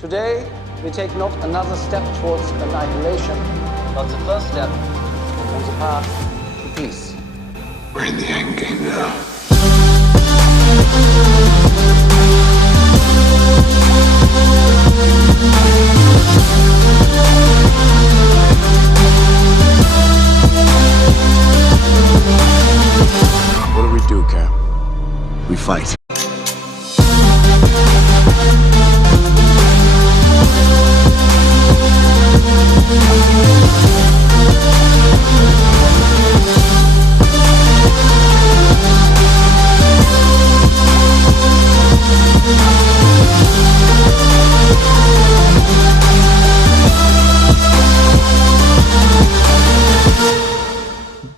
Today, we take not another step towards annihilation, but the first step on the path to peace. We're in the end game now. What do we do, Cap? We fight.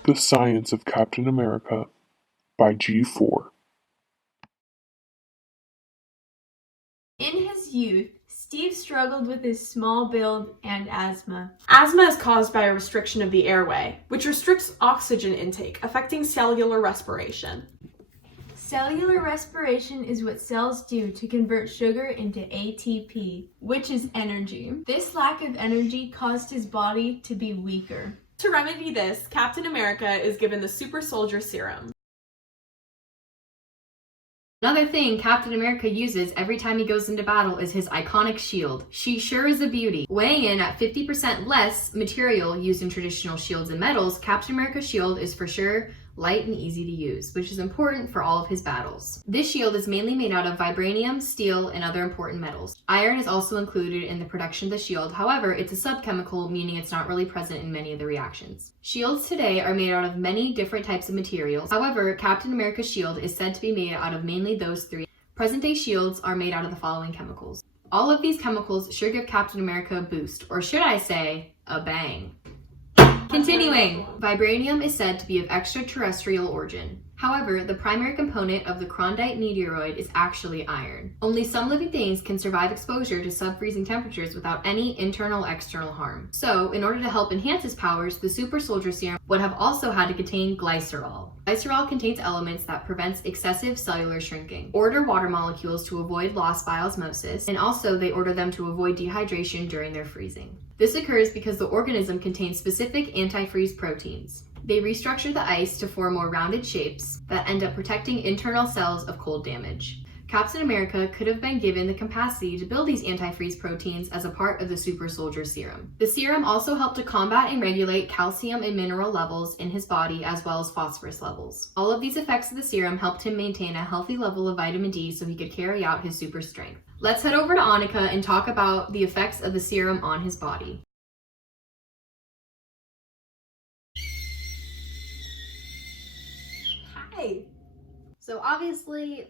The Science of Captain America by G4. In his youth, Steve struggled with his small build and asthma. Asthma is caused by a restriction of the airway, which restricts oxygen intake, affecting cellular respiration. Cellular respiration is what cells do to convert sugar into ATP, which is energy. This lack of energy caused his body to be weaker. To remedy this, Captain America is given the Super Soldier Serum. Another thing Captain America uses every time he goes into battle is his iconic shield. She sure is a beauty. Weighing in at 50% less material used in traditional shields and medals, Captain America's shield is for sure light and easy to use, which is important for all of his battles. This shield is mainly made out of vibranium, steel, and other important metals. Iron is also included in the production of the shield, however, it's a subchemical, meaning it's not really present in many of the reactions. Shields today are made out of many different types of materials, however, Captain America's shield is said to be made out of mainly those three. Present-day shields are made out of the following chemicals. All of these chemicals sure give Captain America a boost, or should I say, a bang. Continuing, vibranium is said to be of extraterrestrial origin. However, the primary component of the Klondike meteoroid is actually iron. Only some living things can survive exposure to sub-freezing temperatures without any internal-external harm. So, in order to help enhance his powers, the Super Soldier Serum would have also had to contain glycerol. Glycerol contains elements that prevents excessive cellular shrinking, order water molecules to avoid loss by osmosis, and also they order them to avoid dehydration during their freezing. This occurs because the organism contains specific antifreeze proteins. They restructure the ice to form more rounded shapes that end up protecting internal cells of cold damage. Captain America could have been given the capacity to build these antifreeze proteins as a part of the Super Soldier Serum. The serum also helped to combat and regulate calcium and mineral levels in his body as well as phosphorus levels. All of these effects of the serum helped him maintain a healthy level of vitamin D so he could carry out his super strength. Let's head over to Annika and talk about the effects of the serum on his body. Hi! So obviously,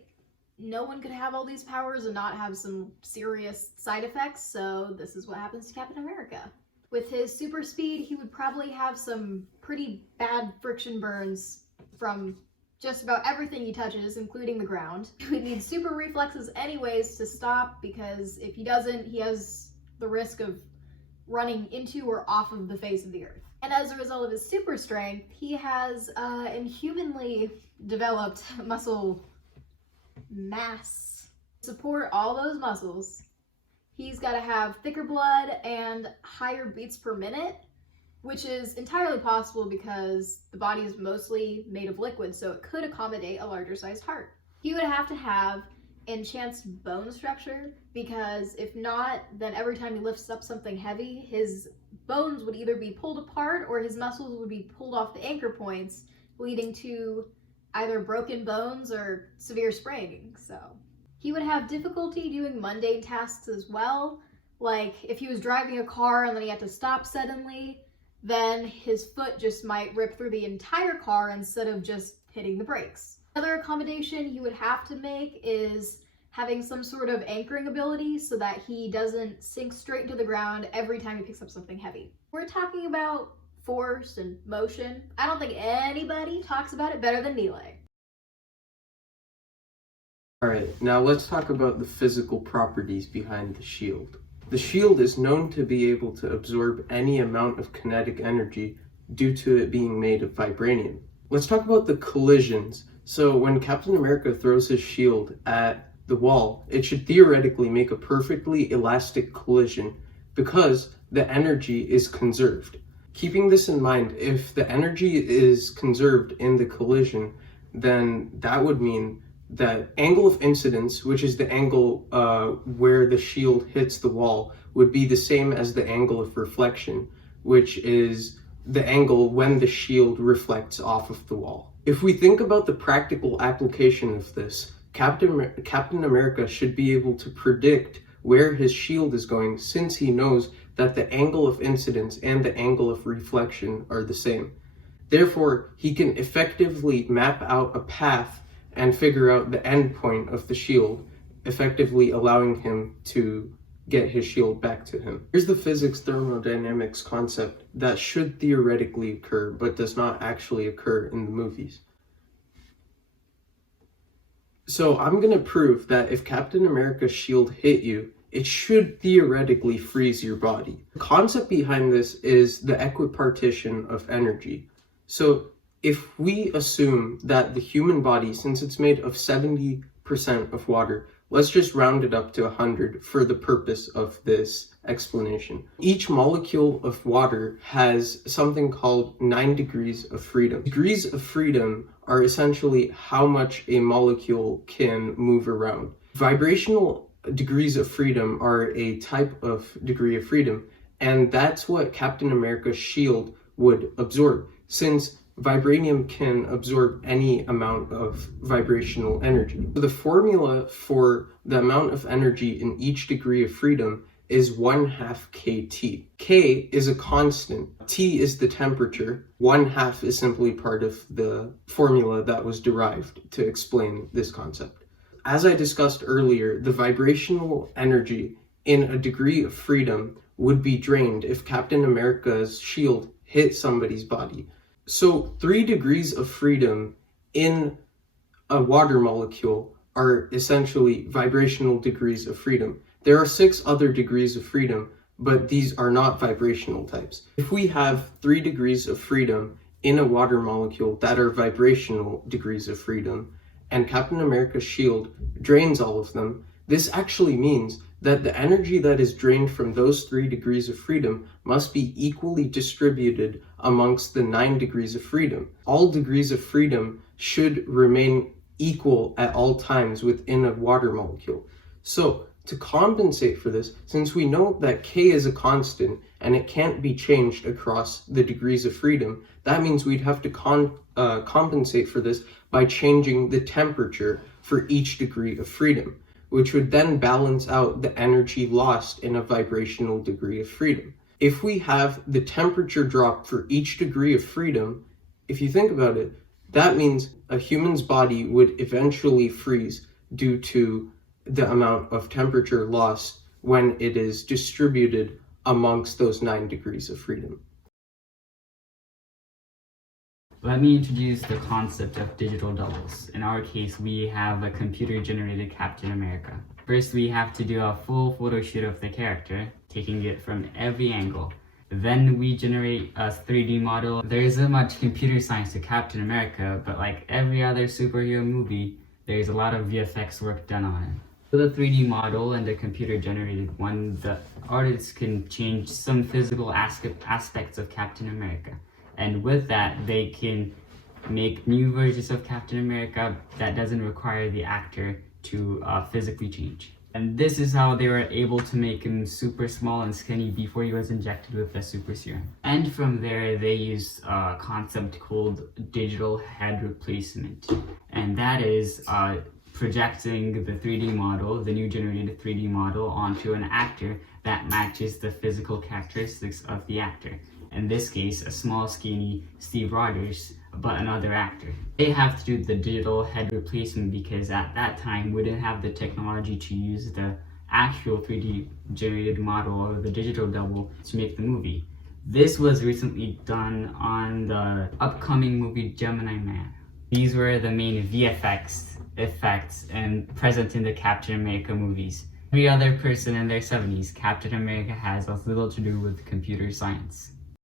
no one could have all these powers and not have some serious side effects, so this is what happens to Captain America. With his super speed, he would probably have some pretty bad friction burns from just about everything he touches, including the ground. He would need super reflexes anyways to stop, because if he doesn't, he has the risk of running into or off of the face of the earth. And as a result of his super strength, he has inhumanly developed muscle mass. To support all those muscles, he's got to have thicker blood and higher beats per minute, which is entirely possible because the body is mostly made of liquid, so it could accommodate a larger sized heart. He would have to have enhanced bone structure, because if not, then every time he lifts up something heavy, his bones would either be pulled apart or his muscles would be pulled off the anchor points, leading to either broken bones or severe spraining. So he would have difficulty doing mundane tasks as well, like if he was driving a car and then he had to stop suddenly, then his foot just might rip through the entire car instead of just hitting the brakes. Another accommodation he would have to make is having some sort of anchoring ability so that he doesn't sink straight into the ground every time he picks up something heavy. We're talking about force and motion. I don't think anybody talks about it better than Nile. Alright, now let's talk about the physical properties behind the shield. The shield is known to be able to absorb any amount of kinetic energy due to it being made of vibranium. Let's talk about the collisions. So when Captain America throws his shield at the wall, it should theoretically make a perfectly elastic collision because the energy is conserved. Keeping this in mind, if the energy is conserved in the collision, then that would mean that angle of incidence, which is the angle where the shield hits the wall, would be the same as the angle of reflection, which is the angle when the shield reflects off of the wall. If we think about the practical application of this, Captain America should be able to predict where his shield is going, since he knows that the angle of incidence and the angle of reflection are the same. Therefore, he can effectively map out a path and figure out the end point of the shield, effectively allowing him to get his shield back to him. Here's the physics thermodynamics concept that should theoretically occur, but does not actually occur in the movies. So I'm gonna prove that if Captain America's shield hit you, it should theoretically freeze your body. The concept behind this is the equipartition of energy. So if we assume that the human body, since it's made of 70% of water, let's just round it up to 100 for the purpose of this explanation. Each molecule of water has something called 9 degrees of freedom. Degrees of freedom are essentially how much a molecule can move around. Vibrational degrees of freedom are a type of degree of freedom, and that's what Captain America's shield would absorb, since vibranium can absorb any amount of vibrational energy. So the formula for the amount of energy in each degree of freedom is 1/2 kT. K is a constant. T is the temperature. 1/2 is simply part of the formula that was derived to explain this concept. As I discussed earlier, the vibrational energy in a degree of freedom would be drained if Captain America's shield hit somebody's body. So 3 degrees of freedom in a water molecule are essentially vibrational degrees of freedom. There are 6 other degrees of freedom, but these are not vibrational types. If we have 3 degrees of freedom in a water molecule that are vibrational degrees of freedom, and Captain America's shield drains all of them, this actually means that the energy that is drained from those 3 degrees of freedom must be equally distributed amongst the 9 degrees of freedom. All degrees of freedom should remain equal at all times within a water molecule. So to compensate for this, since we know that K is a constant and it can't be changed across the degrees of freedom, that means we'd have to compensate for this by changing the temperature for each degree of freedom, which would then balance out the energy lost in a vibrational degree of freedom. If we have the temperature drop for each degree of freedom, if you think about it, that means a human's body would eventually freeze due to the amount of temperature lost when it is distributed amongst those 9 degrees of freedom. Let me introduce the concept of digital doubles. In our case, we have a computer-generated Captain America. First, we have to do a full photo shoot of the character, taking it from every angle. Then we generate a 3D model. There isn't much computer science to Captain America, but like every other superhero movie, there's a lot of VFX work done on it. For the 3D model and the computer-generated one, the artists can change some physical aspects of Captain America. And with that, they can make new versions of Captain America that doesn't require the actor to physically change. And this is how they were able to make him super small and skinny before he was injected with the super serum. And from there, they used a concept called digital head replacement. And that is projecting the 3D model, the new generated 3D model, onto an actor that matches the physical characteristics of the actor. In this case, a small, skinny Steve Rogers, but another actor. They have to do the digital head replacement because at that time we didn't have the technology to use the actual 3D generated model or the digital double to make the movie. This was recently done on the upcoming movie Gemini Man. These were the main VFX effects and present in the Captain America movies. Every other person in their 70s, Captain America has as little to do with computer science.